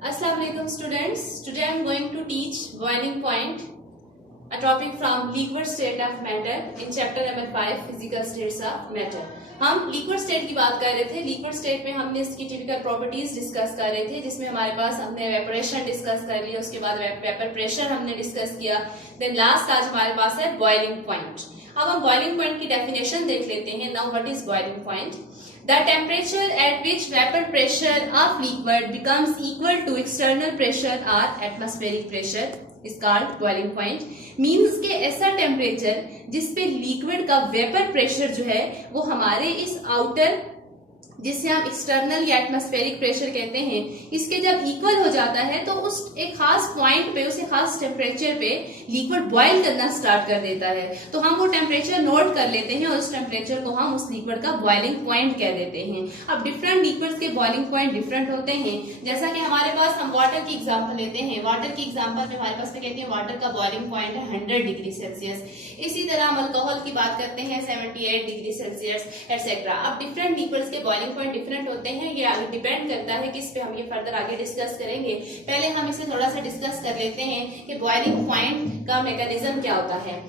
Assalamu alaikum students. Today I am going to teach boiling point, a topic from liquid state of matter in chapter number 5 physical states of matter. हम liquid state की बात कर रहे थे. Liquid state में हमने इसकी typical properties discuss कर रहे थे, जिसमें हमारे पास हमने वेपोरेशन डिस्कस कर लिया, उसके बाद वेपर प्रेशर हमने डिस्कस किया, देन लास्ट आज हमारे पास है बॉइलिंग पॉइंट. अब हम बॉइलिंग पॉइंट की डेफिनेशन देख लेते हैं. Now what is boiling point? The temperature at which vapor pressure of liquid becomes equal to external pressure or atmospheric pressure is called boiling point. Means के ऐसा temperature जिसपे liquid का vapour pressure जो है वो हमारे इस आउटर, जिसे हम एक्सटर्नल या एटमॉस्फेरिक प्रेशर कहते हैं, इसके जब इक्वल हो जाता है तो उस एक खास पॉइंट पे, उस खास टेम्परेचर पे लिक्विड बॉईल करना स्टार्ट कर देता है. तो हम वो टेम्परेचर नोट कर लेते हैं और उस टेम्परेचर को हम उस लिक्विड का बॉइलिंग पॉइंट कह देते हैं. अब डिफरेंट लिक्विड्स के बॉइलिंग पॉइंट डिफरेंट होते हैं. जैसा कि हमारे पास, हम वाटर की एग्जाम्पल लेते हैं. वाटर की एग्जाम्पल में हमारे पास कहते हैं वाटर का बॉइलिंग पॉइंट है 100 डिग्री सेल्सियस. इसी तरह हम अल्कोहल की बात करते हैं 78 डिग्री सेल्सियस एटसेट्रा. अब डिफरेंट लिक्विड्स के बॉइलिंग पॉइंट डिफरेंट होते हैं. ये आगे डिपेंड करता है, किस पे हम ये फर्दर आगे डिस्कस करेंगे. पहले हम इसे थोड़ा सा डिस्कस कर लेते हैं कि बॉइलिंग पॉइंट का मैकेनिज्म क्या होता है.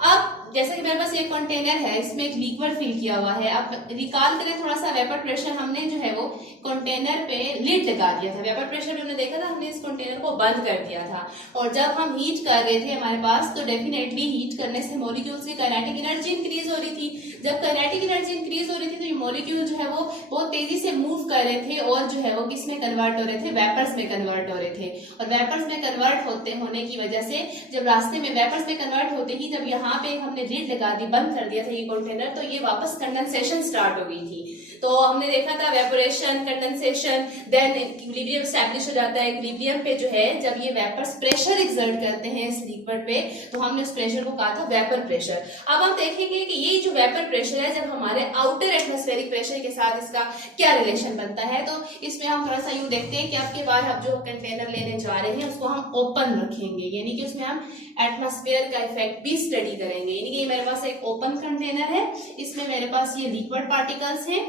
अब जैसे कि मेरे पास एक कंटेनर है, इसमें एक लिक्विड फिल किया हुआ है. अब रिकॉल करें थोड़ा सा वेपर प्रेशर, हमने जो है वो कंटेनर पे लिड लगा दिया था. वेपर प्रेशर पे हमने देखा था, हमने इस कंटेनर को बंद कर दिया था. और जब हम हीट कर रहे थे हमारे पास, तो डेफिनेटली हीट करने से मॉलिक्यूल्स की काइनेटिक एनर्जी इंक्रीज हो रही थी. जब काइनेटिक एनर्जी इंक्रीज हो रही थी तो ये मॉलिक्यूल जो है वो बहुत तेजी से मूव कर रहे थे और जो है वो किस में कन्वर्ट हो रहे थे, वेपर्स में कन्वर्ट हो रहे थे. और वेपर्स में कन्वर्ट होने की वजह से जब रास्ते में वेपर्स में कन्वर्ट होते ही जब यहाँ पे हमने लिड लगा दी, बंद कर दिया था ये कंटेनर, तो ये वापस कंडेंसेशन स्टार्ट हो गई थी. तो हमने देखा था vaporation, condensation, then equilibrium establish हो जाता है. इक्विलिब्रियम पे जो है जब ये वेपर्स प्रेशर एक्सर्ट करते हैं इस लिक्विड पे, तो हमने उस प्रेशर को कहा था वेपर प्रेशर. अब हम देखेंगे कि ये जो वेपर प्रेशर है जब हमारे आउटर एटमॉस्फेरिक प्रेशर के साथ इसका क्या रिलेशन बनता है. तो इसमें हम थोड़ा सा यूं देखते हैं कि आपके बाद आप जो कंटेनर लेने जा रहे हैं उसको हम ओपन रखेंगे, यानी कि उसमें हम एटमॉस्फेयर का इफेक्ट भी स्टडी करेंगे. यानी कि मेरे पास एक ओपन कंटेनर है, इसमें मेरे पास ये लिक्विड पार्टिकल्स हैं.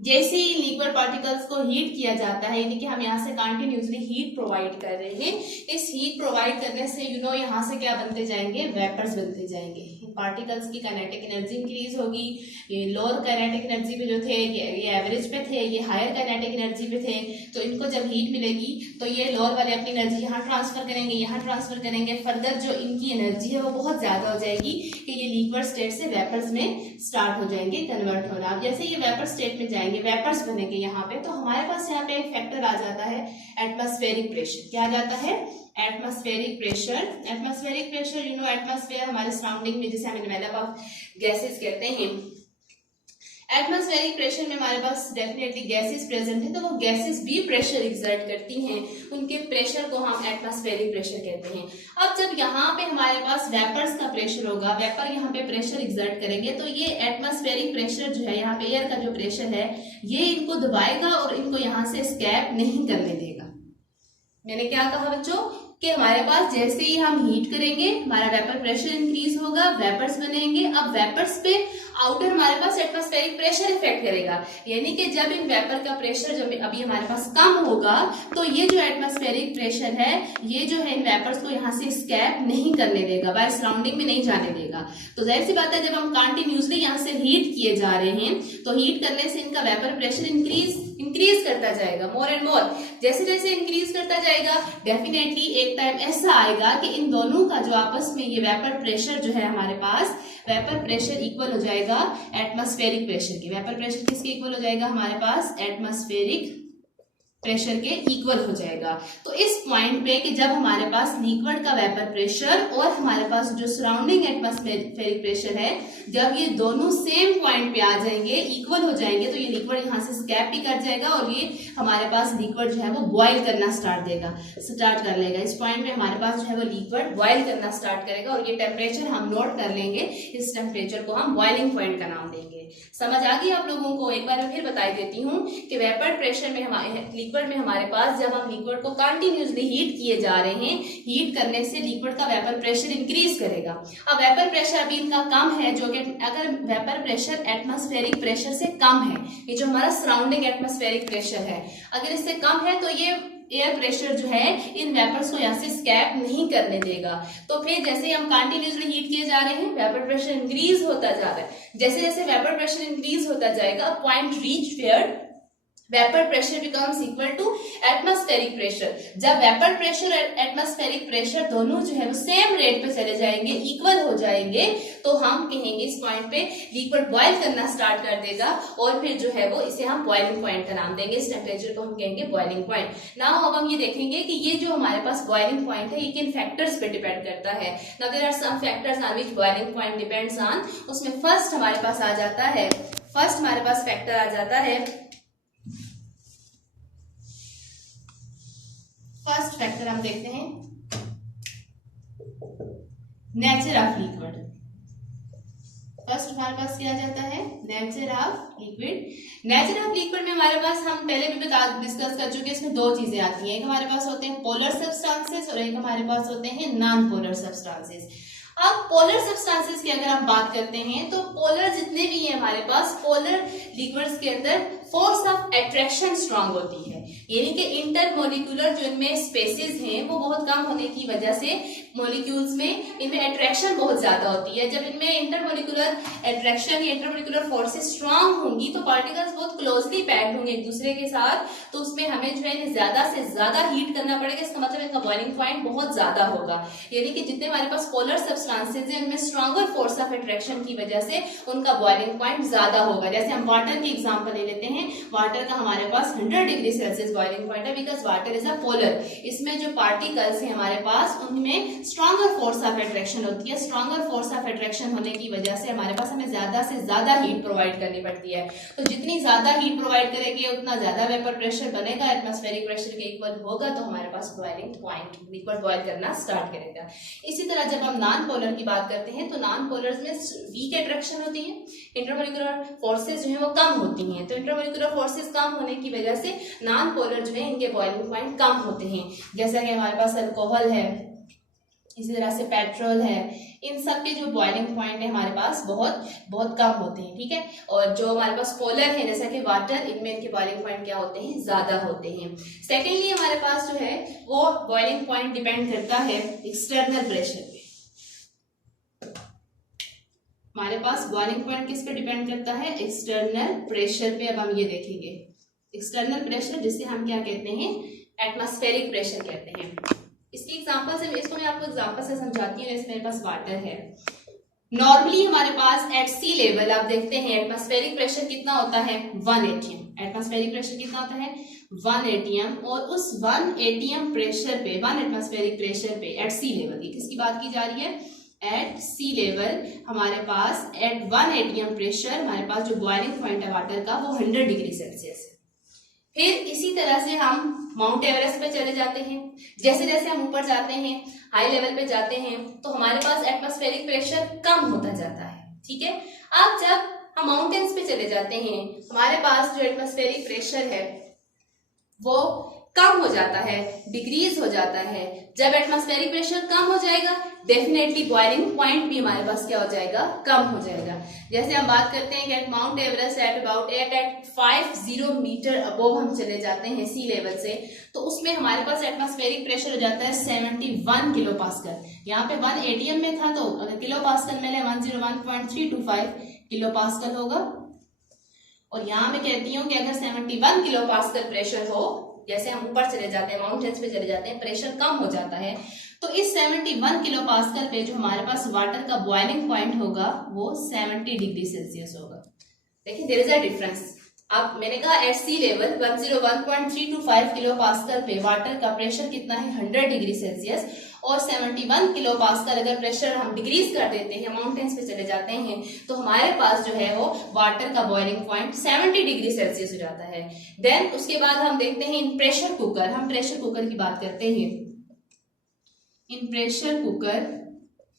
जैसे ही लिक्विड पार्टिकल्स को हीट किया जाता है, यानी कि हम यहाँ से कंटिन्यूसली हीट प्रोवाइड कर रहे हैं, इस हीट प्रोवाइड करने से यहाँ से क्या बनते जाएंगे, वेपर्स बनते जाएंगे. पार्टिकल्स की काइनेटिक एनर्जी इंक्रीज होगी. ये लोअर काइनेटिक एनर्जी पे जो थे ये एवरेज पे थे, ये हायर काइनेटिक एनर्जी पे थे. तो इनको जब हीट मिलेगी तो ये लोअर वाले अपनी एनर्जी यहाँ ट्रांसफर करेंगे, यहाँ ट्रांसफर करेंगे. फर्दर जो इनकी एनर्जी है वो बहुत ज्यादा हो जाएगी कि ये लिक्विड स्टेट से वेपर्स में स्टार्ट हो जाएंगे कन्वर्ट होना. अब जैसे ये वेपर स्टेट में जाएंगे, वेपर्स बनेंगे यहाँ पे, तो हमारे पास यहाँ पे एक फैक्टर आ जाता है एटमॉस्फेरिक प्रेशर. क्या आ जाता है? Atmospheric pressure. Atmospheric pressure atmosphere हमारे सराउंडिंग में, जिसे हम एनवेलप ऑफ गैसेस कहते हैं. एटमॉस्फेरिक प्रेशर में हमारे पास डेफिनेटली गैसेस प्रेजेंट है, तो वो गैसेस भी प्रेशर एक्सर्ट करती हैं. उनके प्रेशर को हम एटमॉस्फेरिक प्रेशर कहते हैं. अब जब यहाँ पे हमारे पास वेपर्स का प्रेशर होगा, वेपर यहाँ पे प्रेशर एक्सर्ट करेंगे, तो ये एटमॉस्फेरिक प्रेशर जो है, यहाँ पे एयर का जो प्रेशर है, ये इनको दबाएगा और इनको यहाँ से एस्केप नहीं करने देगा. मैंने क्या कहा बच्चों कि हमारे पास जैसे ही हम हीट करेंगे हमारा वेपर प्रेशर इंक्रीज होगा, वेपर्स बनेंगे. अब वेपर्स पे आउटर हमारे पास एटमॉस्फेरिक प्रेशर इफेक्ट करेगा, यानी कि जब इन वेपर का प्रेशर जब अभी हमारे पास कम होगा तो ये जो एटमॉस्फेरिक प्रेशर है ये जो है इन वेपर्स को यहाँ से स्कैप नहीं करने देगा, बाहर सराउंडिंग में नहीं जाने देगा. तो जाहिर सी बात है जब हम कंटिन्यूसली यहाँ से हीट किए जा रहे हैं तो हीट करने से इनका वेपर प्रेशर इंक्रीज करता जाएगा, मोर एंड मोर. जैसे जैसे इंक्रीज करता जाएगा डेफिनेटली एक टाइम ऐसा आएगा कि इन दोनों का जो आपस में ये वेपर प्रेशर जो है हमारे पास, वेपर प्रेशर इक्वल हो जाएगा एटमॉस्फेरिक प्रेशर के. वेपर प्रेशर किसके इक्वल हो जाएगा हमारे पास? एटमॉस्फेरिक प्रेशर के इक्वल हो जाएगा. तो इस पॉइंट पे कि जब हमारे पास लिक्विड का वेपर प्रेशर और हमारे पास जो सराउंडिंग एटमॉस्फेरिक प्रेशर है, जब ये दोनों सेम पॉइंट पे आ जाएंगे, इक्वल हो जाएंगे, तो ये लिक्विड यहाँ से स्कैप भी कर जाएगा और ये हमारे पास लिक्विड जो है वो बॉयल करना स्टार्ट कर लेगा. इस पॉइंट पे हमारे पास जो है वो लिक्विड बॉयल करना स्टार्ट करेगा और ये टेम्परेचर हम नोट कर लेंगे. इस टेम्परेचर को हम बॉइलिंग पॉइंट का नाम देंगे. समझ आ गई आप लोगों को? एक बार मैं फिर बताई देती हूँ कि वेपर प्रेशर में लिक्विड में हमारे पास जब हम लिक्विड को कंटिन्यूसली हीट किए जा रहे हैं, हीट करने से लिक्विड का वेपर प्रेशर इंक्रीज करेगा। अब वेपर प्रेशर अभी इनका कम है, जो कि अगर वेपर प्रेशर एटमॉस्फेरिक प्रेशर से कम है, ये जो हमारा सराउंडिंग एटमॉस्फेरिक प्रेशर है, अगर इससे कम है तो ये एयर प्रेशर जो है इन वेपर्स को यहाँ से स्कैप नहीं करने देगा। तो फिर जैसे हम कंटिन्यूसली हीट किए जा रहे हैं, वेपर प्रेशर इंक्रीज होता जा रहा है। जैसे जैसे वेपर प्रेशर इंक्रीज होता जाएगा, point reach where vapour pressure becomes equal to atmospheric pressure. जब वेपर प्रेशर और एटमॉस्फेरिक प्रेशर दोनों जो है वो सेम रेट पे चले जाएंगे, इक्वल हो जाएंगे, तो हम कहेंगे इस पॉइंट पे लिक्विड बॉयल करना स्टार्ट कर देगा और फिर जो है वो इसे हम बॉइलिंग पॉइंट का नाम देंगे। इस टेम्परेचर को हम कहेंगे बॉइलिंग पॉइंट। नाउ अब हम ये देखेंगे कि ये जो हमारे पास बॉइलिंग पॉइंट है ये किन फैक्टर्स पे डिपेंड करता है। Now there are some factors on which boiling point depends on. उसमें फर्स्ट हमारे पास आ जाता है, फैक्टर आ जाता है, फर्स्ट फैक्टर हम देखते हैं नेचर ऑफ लिक्विड। फर्स्ट हमारे पास क्या आ जाता है, nature of liquid. Nature of liquid में हमारे पास हम पहले भी डिस्कस कर चुके हैं, इसमें दो चीजें आती हैं। एक हमारे पास होते हैं पोलर सब्सटेंसेस और एक हमारे पास होते हैं नॉन पोलर सब्सटेंसेस। अब पोलर सब्सटेंसेस की अगर हम बात करते हैं तो पोलर जितने भी हैं हमारे पास, पोलर लिक्विड्स के अंदर फोर्स ऑफ अट्रैक्शन स्ट्रांग होती है, यानी कि इंटरमोलिकुलर जो इनमें स्पेसेस हैं वो बहुत कम होने की वजह से मॉलिक्यूल्स में इनमें अट्रैक्शन बहुत ज्यादा होती है। जब इनमें इंटरमोलिकुलर अट्रैक्शन या इंटरमोलिकुलर फोर्सेस स्ट्रांग होंगी तो पार्टिकल्स बहुत क्लोजली पैक्ड होंगे एक दूसरे के साथ, तो उसमें हमें जो है ज्यादा से ज्यादा हीट करना पड़ेगा। इसका मतलब इनका बॉइलिंग पॉइंट बहुत ज्यादा होगा, यानी कि जितने हमारे पास पोलर सब्सटेंसेस हैं उनमें स्ट्रॉन्गर फोर्स ऑफ अट्रैक्शन की वजह से उनका बॉइलिंग पॉइंट ज्यादा होगा। जैसे हम वाटर की एग्जांपल ले लेते हैं, वाटर का हमारे पास 100 डिग्री सेल्सियस बॉइलिंग पॉइंट है, because water is a polar. इसमें जो पार्टिकल्स हैं हमारे पास उनमें स्ट्रॉन्गर फोर्स ऑफ अट्रैक्शन होती है। स्ट्रॉन्गर फोर्स ऑफ अट्रैक्शन होने की वजह से हमारे पास हमें ज्यादा से ज्यादा हीट प्रोवाइड करनी पड़ती है। तो जितनी ज्यादा हीट प्रोवाइड करेंगे उतना ज्यादा वेपर प्रेशर बनेगा, एटमॉस्फेरिक प्रेशर के इक्वल होगा, तो हमारे पास बॉइलिंग पॉइंट लिक्विड बॉयल करना स्टार्ट करेगा। इसी तरह जब हम नॉन पोलर की बात करते हैं तो नॉन पोलर में वीक अट्रैक्शन होती है, इंटरमोलिकुलर फोर्सेस जो है वो कम होती हैं। तो इंटरमोलिकुलर फोर्सेस कम होने की वजह से नॉन पोलर जो है इनके बॉइलिंग पॉइंट कम होते हैं। जैसा कि हमारे पास अल्कोहल है, इसी तरह से पेट्रोल है, इन सब के जो बॉइलिंग पॉइंट है हमारे पास बहुत बहुत कम होते हैं, ठीक है। और जो हमारे पास पोलर है जैसा कि वाटर, इनमें इनके बॉइलिंग पॉइंट क्या होते हैं, ज्यादा होते हैं। सेकेंडली हमारे पास जो है वो बॉइलिंग पॉइंट डिपेंड करता है एक्सटर्नल प्रेशर पे। हमारे पास बॉइलिंग पॉइंट किस पे डिपेंड करता है, एक्सटर्नल प्रेशर पे। अब हम ये देखेंगे एक्सटर्नल प्रेशर जिसे हम क्या कहते हैं, एटमॉस्फेरिक प्रेशर कहते हैं। इसकी एग्जांपल से इसको मैं आपको एग्जांपल से समझाती हूँ। मेरे पास वाटर है, नॉर्मली हमारे पास एट सी लेवल आप देखते हैं एटमॉस्फेरिक प्रेशर कितना होता है, 1 एटीएम। एटमॉस्फेरिक प्रेशर कितना होता है, 1 एटीएम। और उस 1 एटीएम प्रेशर पे, 1 एटमॉस्फेरिक प्रेशर पे एट सी लेवल, ये किसकी बात की जा रही है, एट सी लेवल हमारे पास एट 1 एटीएम प्रेशर हमारे पास जो बॉइलिंग पॉइंट है वाटर का वो 100 डिग्री सेल्सियस है। फिर इसी तरह से हम माउंट एवरेस्ट पे चले जाते हैं। जैसे जैसे हम ऊपर जाते हैं, हाई लेवल पे जाते हैं, तो हमारे पास एटमॉस्फेरिक प्रेशर कम होता जाता है, ठीक है। अब जब हम माउंटेन्स पे चले जाते हैं, हमारे पास जो एटमॉस्फेरिक प्रेशर है वो कम हो जाता है, डिक्रीज हो जाता है। जब एटमॉस्फेरिक प्रेशर कम हो जाएगा डेफिनेटली बॉइलिंग पॉइंट भी हमारे पास क्या हो जाएगा, कम हो जाएगा। जैसे हम बात करते हैं कि at Mount Everest at about 850 metre above हम चले जाते हैं सी लेवल से, तो उसमें हमारे पास एटमॉस्फेरिक प्रेशर हो जाता है 71 किलो पास्कल। यहाँ पे 1 एटीएम में था तो अगर किलो पास्कल में ले 101.325 किलो पास्कल होगा। और यहाँ मैं कहती हूँ कि अगर 71 किलो पास्कल प्रेशर हो, जैसे हम ऊपर चले जाते हैं, माउंटेन्स पे चले जाते हैं, प्रेशर कम हो जाता है, तो इस 71 किलो पास्कल पे जो हमारे पास वाटर का बॉइलिंग पॉइंट होगा वो 70 डिग्री सेल्सियस होगा। देखिए देयर इज अ डिफरेंस। अब मैंने कहा एट सी लेवल 101.325 किलो पास्कल पे वाटर का प्रेशर कितना है, 100 डिग्री सेल्सियस। और 71 किलो पास्कल अगर प्रेशर हम डिक्रीज कर देते हैं, माउंटेन्स पे चले जाते हैं, तो हमारे पास जो है वो वाटर का बॉइलिंग पॉइंट 70 डिग्री सेल्सियस हो जाता है। देन उसके बाद हम देखते हैं इन प्रेशर कुकर, हम प्रेशर कुकर की बात करते हैं। इन प्रेशर कुकर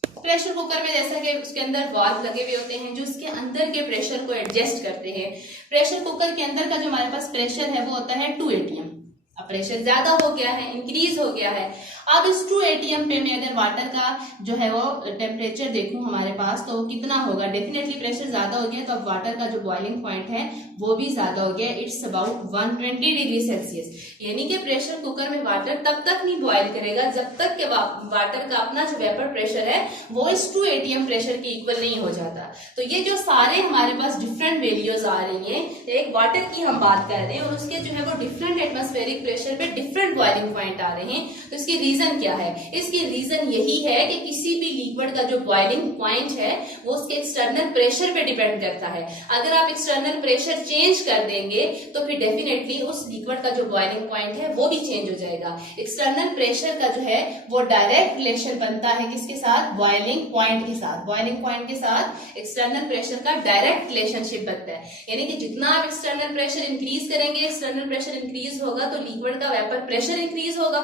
प्रेशर कुकर में जैसा कि उसके अंदर वाल्व लगे हुए होते हैं जो उसके अंदर के प्रेशर को एडजस्ट करते हैं। प्रेशर कुकर के अंदर का जो हमारे पास प्रेशर है वो होता है 2 atm। अब प्रेशर ज्यादा हो गया है, इंक्रीज हो गया है। अब इस 2 atm पे मैं अगर वाटर का जो है वो टेम्परेचर देखूं हमारे पास तो कितना होगा, डेफिनेटली प्रेशर ज्यादा हो गया तो अब वाटर का जो बॉइलिंग पॉइंट है वो भी ज्यादा हो गया, इट्स अबाउट 120 डिग्री सेल्सियस। यानी कि प्रेशर कुकर में वाटर तब तक नहीं बॉयल करेगा जब तक कि वाटर का अपना जो वेपर प्रेशर है वो इस 2 atm प्रेशर के इक्वल नहीं हो जाता। तो ये जो सारे हमारे पास डिफरेंट वैल्यूज आ रही हैं, एक वाटर की हम बात कर रहे हैं और उसके जो है वो डिफरेंट एटमॉस्फेरिक प्रेशर पे डिफरेंट बॉइलिंग पॉइंट आ रहे हैं। तो इसकी रीजन क्या है? इसकी रीजन यही है कि किसी भी लिक्विड का जो बॉइलिंग पॉइंट है वो उसके एक्सटर्नल प्रेशर पे डिपेंड करता है। अगर आप एक्सटर्नल प्रेशर चेंज कर देंगे तो फिर डेफिनेटली उस लिक्विड का जो बॉइलिंग पॉइंट है वो भी चेंज हो जाएगा। एक्सटर्नल प्रेशर का जो है वो डायरेक्ट रिलेशन बनता है किसके साथ? बॉइलिंग पॉइंट के साथ। बॉइलिंग पॉइंट के साथ एक्सटर्नल प्रेशर का डायरेक्ट रिलेशनशिप बनता है। यानी कि जितना आप एक्सटर्नल प्रेशर इंक्रीज करेंगे, एक्सटर्नल प्रेशर इंक्रीज होगा तो लिक्विड का वेपर प्रेशर इंक्रीज होगा।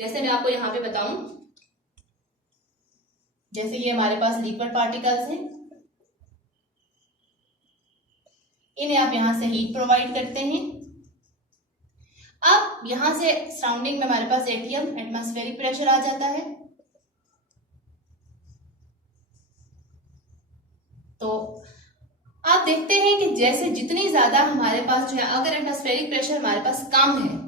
जैसे मैं आपको यहां पे बताऊं, जैसे ये हमारे पास लिक्विड पार्टिकल्स हैं, इन्हें आप यहां से हीट प्रोवाइड करते हैं। अब यहां से सराउंडिंग में हमारे पास एटीएम एटमॉस्फेरिक प्रेशर आ जाता है। तो आप देखते हैं कि जैसे जितनी ज्यादा हमारे पास जो है, अगर एटमॉस्फेरिक प्रेशर हमारे पास कम है,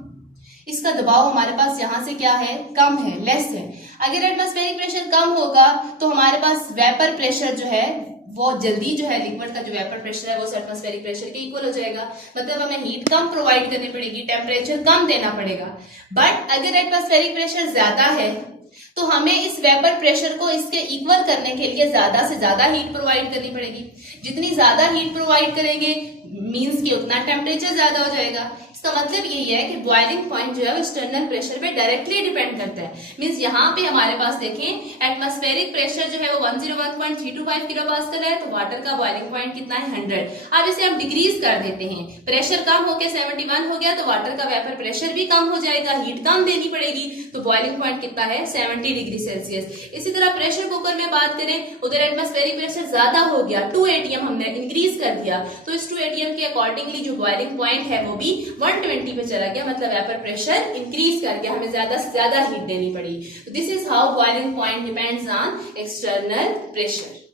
इसका दबाव हमारे पास यहां से क्या है? कम है, लेस है। अगर एटमॉस्फेरिक प्रेशर कम होगा तो हमारे पास वेपर प्रेशर जो है वो जल्दी जो है लिक्विड का जो वेपर प्रेशर है वो एटमॉस्फेरिक प्रेशर के इक्वल हो जाएगा। मतलब हमें हीट कम प्रोवाइड करनी पड़ेगी, टेम्परेचर कम देना पड़ेगा। बट अगर एटमॉस्फेरिक प्रेशर ज्यादा है तो हमें इस वेपर प्रेशर को इसके इक्वल करने के लिए ज्यादा से ज्यादा हीट प्रोवाइड करनी पड़ेगी। जितनी ज्यादा हीट प्रोवाइड करेंगे मींस कि उतना टेम्परेचर ज्यादा हो जाएगा। इसका मतलब यही है कि बॉइलिंग पॉइंट जो है वो एक्सटर्नल प्रेशर पे डायरेक्टली डिपेंड करता है। मींस यहाँ पे हमारे पास देखें एटमॉस्फेरिक प्रेशर जो है वो 101.325 किलोपास्कल है तो वाटर का बॉइलिंग पॉइंट कितना है? 100। अब इसे हम डिक्रीज कर देते हैं, प्रेशर कम होकर 71 हो गया तो वाटर का वेपर प्रेशर भी कम हो जाएगा, हीट कम देनी पड़ेगी तो बॉइलिंग पॉइंट कितना है? 70 डिग्री सेल्सियस। इसी तरह प्रेशर कुकर में बात करें, उधर एटमॉस्फेरिक प्रेशर ज्यादा हो गया, 2 atm हमने इंक्रीज कर दिया तो इस 2 atm के अकॉर्डिंगली जो बॉइलिंग पॉइंट है वो भी 120 पे चला गया। मतलब वेपर प्रेशर इंक्रीज कर गया, हमें ज्यादा से ज्यादा हीट देनी पड़ी। This is how boiling point depends on external pressure.